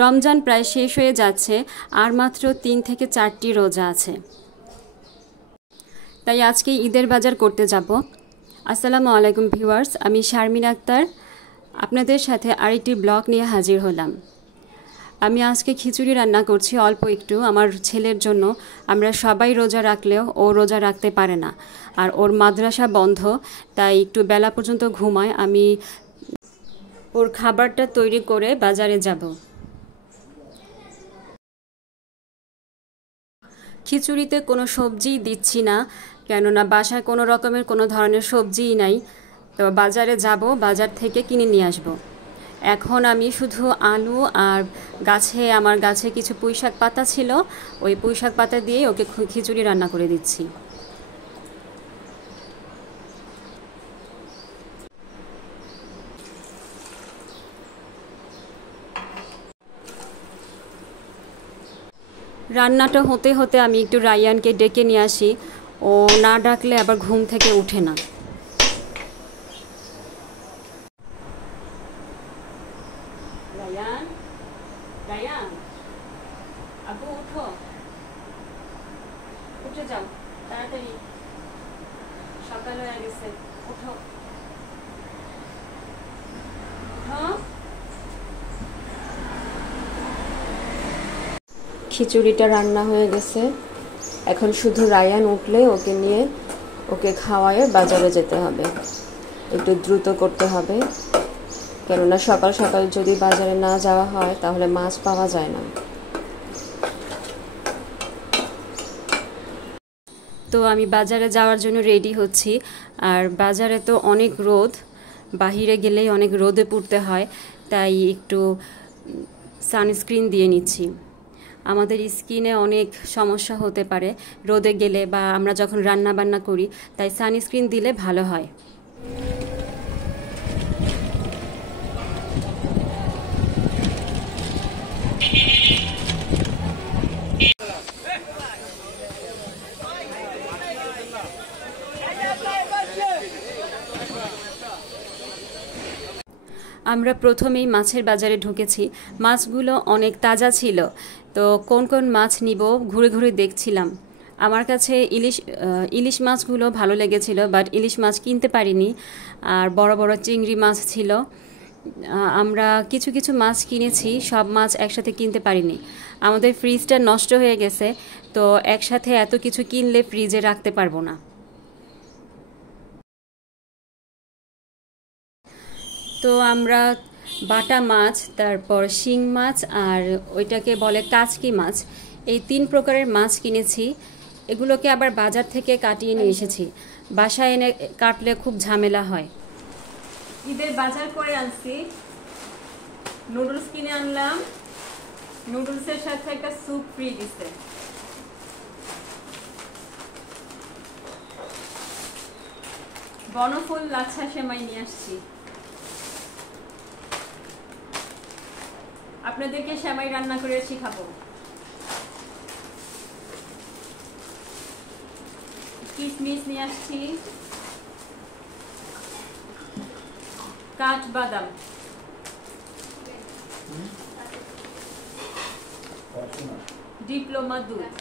রমজান প্রায় শেষ হয়ে যাচ্ছে, আর মাত্র 3 থেকে 4টি রোজা আছে। তাই আজকে ঈদের বাজার করতে যাব। আসসালামু আলাইকুম ভিউয়ার্স, আমি শারমিন আক্তার আপনাদের সাথে আরেকটি ব্লগ নিয়ে হাজির হলাম। আমি আজকে খিচুড়ি রান্না করছি অল্প একটু আমার ছেলের জন্য। আমরা সবাই রোজা রাখলেও ও রোজা রাখতে পারে না, আর ওর মাদ্রাসা বন্ধ, তাই একটু বেলা পর্যন্ত ঘুমায়। আমি ওর খাবারটা তৈরি করে বাজারে যাব। খিচুড়িতে কোনো সবজি দিচ্ছি না, কেননা বাসায় কোনো রকমের কোনো ধরনের সবজিই নাই। তো বাজারে যাব, বাজার থেকে কিনে নিয়ে আসব। এখন আমি শুধু আলু আর আমার গাছে কিছু পুঁইশাক পাতা ছিল, ওই পুঁইশাক পাতা দিয়ে ওকে খিচুড়ি রান্না করে দিচ্ছি। রান্নাটা হতে হতে আমি একটু রায়ানকে ডেকে নিয়ে আসি, ও না ডাকলে আবার ঘুম থেকে উঠে না। রায়ান, রায়ান, আবু উঠো, উঠে যাও তাড়াতাড়ি, সকাল হয়ে গেছে, উঠো উঠো। খিচুড়িটা রান্না হয়ে গেছে, এখন শুধু রায়ান উঠলে ওকে খাওয়ায় বাজারে যেতে হবে। একটু দ্রুত করতে হবে, কেননা সকাল সকাল যদি বাজারে না যাওয়া হয় তাহলে মাছ পাওয়া যায় না। তো আমি বাজারে যাওয়ার জন্য রেডি হচ্ছি। আর বাজারে তো অনেক রোদ, বাহিরে গেলেই অনেক রোদে পুড়তে হয়, তাই একটু সানস্ক্রিন দিয়ে নিচ্ছি। আমাদের স্কিনে অনেক সমস্যা হতে পারে রোদে গেলে, বা আমরা যখন রান্না বান্না করি, তাই সানস্ক্রিন দিলে ভালো হয়। আমরা প্রথমেই মাছের বাজারে ঢুকেছি। মাছগুলো অনেক তাজা ছিল, তো কোন কোন মাছ নিব ঘুরে ঘুরে দেখছিলাম। আমার কাছে ইলিশ মাছগুলো ভালো লেগেছিল, বাট ইলিশ মাছ কিনতে পারিনি। আর বড় বড় চিংড়ি মাছ ছিল। আমরা কিছু কিছু মাছ কিনেছি, সব মাছ একসাথে কিনতে পারিনি। আমাদের ফ্রিজটা নষ্ট হয়ে গেছে, তো একসাথে এত কিছু কিনলে ফ্রিজে রাখতে পারবো না। তো আমরা বাটা মাছ, তারপর শিং মাছ, আর ওইটাকে বলে কাচকি মাছ, এই 3 প্রকারের মাছ কিনেছি। এগুলোকে আবার বাজার থেকে কাটিয়ে নিয়ে এসেছি, বাসায় এনে কাটলে খুব ঝামেলা হয়। ঈদের বাজার করে আনছি, নুডলস কিনে আনলাম, নুডলসের সাথে একটা স্যুপ ফ্রি দিছে। বনফুল লাচ্ছা সেমাই নিয়ে আসছি। আপনাদেরকে সেমাই রান্না করে শিখাবো। কিশমিশ নিয়ে আসছি, কাঠবাদাম, ডিপ্লোমা দুধ,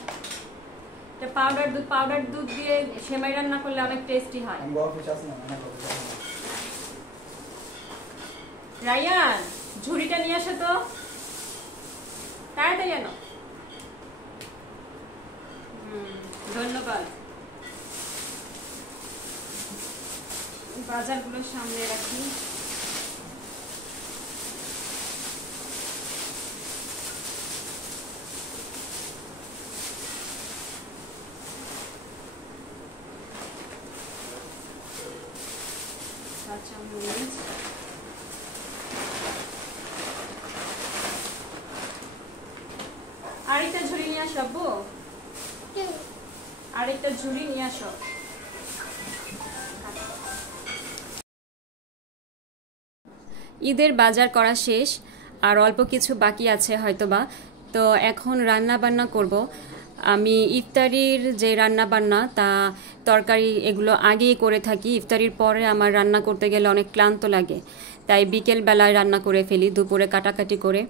পাউডার দুধ দিয়ে সেমাই রান্না করলে অনেক টেস্টি হয়। রায়ান, ঝুড়িটা নিয়ে আসো তো তাড়াতাড়ি আনো। ধন্যবাদ। বাজারগুলো সামনে রাখি। কাঁচামরিচ, আরেকটা ঝুড়ি নিয়ে আসবো, আরেকটা ঝুড়ি নিয়ে আসো। ঈদের বাজার করা শেষ, আর অল্প কিছু বাকি আছে হয়তোবা। তো এখন রান্না বান্না করব। আমি ইফতারির যে রান্না বান্না তা তরকারি এগুলো আগেই করে থাকি। ইফতারির পরে আমার রান্না করতে গেলে অনেক ক্লান্ত লাগে, তাই বিকেল বেলায় রান্না করে ফেলি দুপুরে কাটাকাটি করে।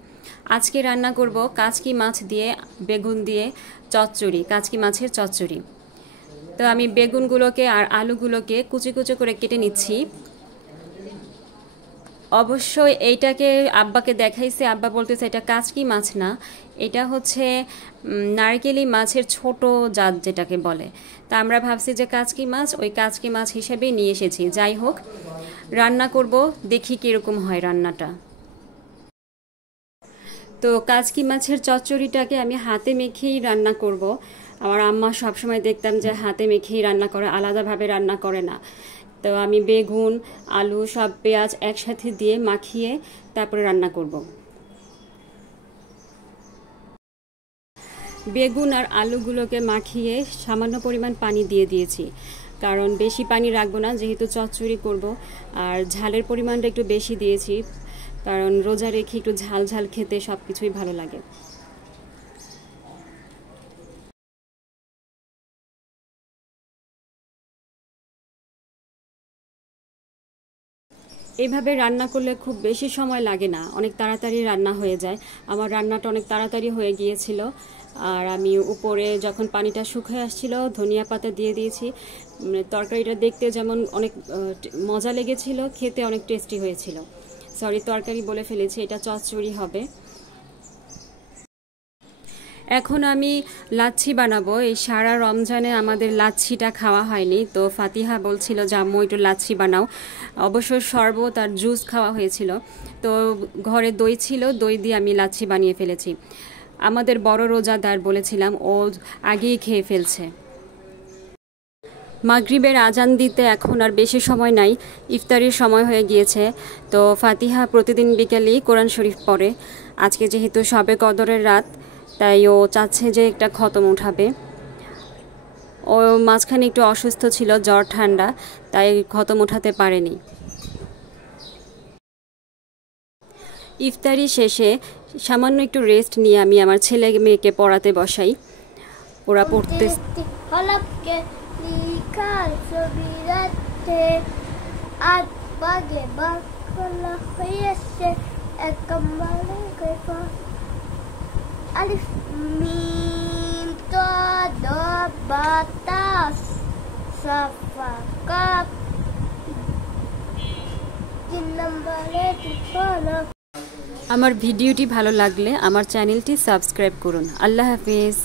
আজকে রান্না করব কাচকি মাছ দিয়ে বেগুন দিয়ে চচ্চড়ি, কাচকি মাছের চচ্চড়ি। তো আমি বেগুনগুলোকে আর আলুগুলোকে কুচি কুচি করে কেটে নিচ্ছি। অবশ্যই এইটাকে আব্বাকে দেখাইছে, আব্বা বলতেছে এটা কাচকি মাছ না, এটা হচ্ছে নারকেলি মাছের ছোট জাত যেটাকে বলে। তা আমরা ভাবছি যে কাচকি মাছ, ওই কাচকি মাছ হিসেবেই নিয়ে এসেছি। যাই হোক, রান্না করব, দেখি কীরকম হয় রান্নাটা। তো কাচকি মাছের চচ্চড়িটাকে আমি হাতে মেখেই রান্না করব। আমার আম্মা সবসময় দেখতাম যে হাতে মেখেই রান্না করে, আলাদাভাবে রান্না করে না। তো আমি বেগুন আলু সব পেঁয়াজ একসাথে দিয়ে মাখিয়ে তারপরে রান্না করব। বেগুন আর আলুগুলোকে মাখিয়ে সামান্য পরিমাণ পানি দিয়ে দিয়েছি, কারণ বেশি পানি রাখবো না যেহেতু চচ্চড়ি করব। আর ঝালের পরিমাণটা একটু বেশি দিয়েছি, কারণ রোজা রেখে একটু ঝাল ঝাল খেতে সব কিছুই ভালো লাগে। এইভাবে রান্না করলে খুব বেশি সময় লাগে না, অনেক তাড়াতাড়ি রান্না হয়ে যায়। আমার রান্নাটা অনেক তাড়াতাড়ি হয়ে গিয়েছিল। আর আমি উপরে যখন পানিটা শুকিয়ে আসছিল ধনিয়া পাতা দিয়ে দিয়েছি। তরকারিটা দেখতে যেমন অনেক মজা লেগেছিল, খেতে অনেক টেস্টি হয়েছিল। সরি, তরকারি বলে ফেলেছি, এটা চচ্চড়ি হবে। এখন আমি লাচ্ছি বানাবো। এই সারা রমজানে আমাদের লাচ্ছিটা খাওয়া হয়নি, তো ফাতিহা বলছিল যে আম্মু একটু লাচ্ছি বানাও। অবশ্য শরবত আর জুস খাওয়া হয়েছিল, তো ঘরে দই ছিল, দই দিয়ে আমি লাচ্ছি বানিয়ে ফেলেছি। আমাদের বড় রোজাদার বলেছিলাম, ও আগেই খেয়ে ফেলছে। মাগরিবের আজান দিতে এখন আর বেশি সময় নাই, ইফতারির সময় হয়ে গিয়েছে। তো ফাতিহা প্রতিদিন বিকেলেই কোরআন শরীফ পড়ে। আজকে যেহেতু শবে কদরের রাত, তাই ও চাচ্ছে যে একটা খতম উঠাবে। ও মাঝখানে একটু অসুস্থ ছিল, জ্বর ঠান্ডা, তাই খতম উঠাতে পারেনি। ইফতারি শেষে সামান্য একটু রেস্ট নিয়ে আমি আমার ছেলে মেয়েকে পড়াতে বসাই। ওরা পড়তে Alif Mim Ta Da Ba Ta Sa Fa Kaf আমার ভিডিওটি ভালো লাগলে আমার চ্যানেলটি সাবস্ক্রাইব করুন। আল্লাহ হাফেজ।